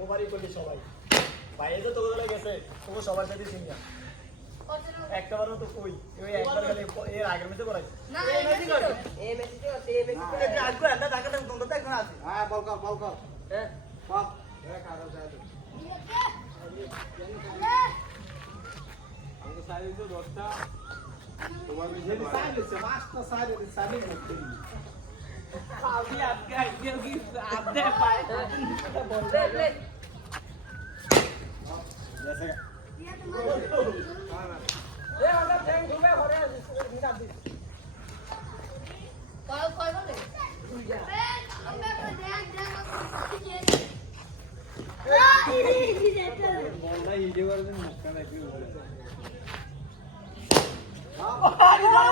ওভারই করলি সবাই বাইরে তো তোকে গেছে তোকে সবার সাথে সিঙ্গা একটা বারও তো কই ওই একবার গেলে এর আগের ম্যাচে করাই না এই ম্যাচে কর এই ম্যাচে তো এই ম্যাচে তো আজকে আন্ডা টাকা তো তোমরা তো এখন আছে হ্যাঁ বল কর হ্যাঁ বাপ এ কারো যায় আমাকে সাইড তো দশটা তোমার যে সাইড আছে মাস্টার সাইড আছে সাইড করতে খালি আজকে আইডিয়া কি আপনি পায় বল দে जैसे ये हां ए ओटा थैंक घुमे घरे निकाल दी कॉल बोले ए हमें को देख बोल ना हिंदी वर्जन मुक्का नहीं हां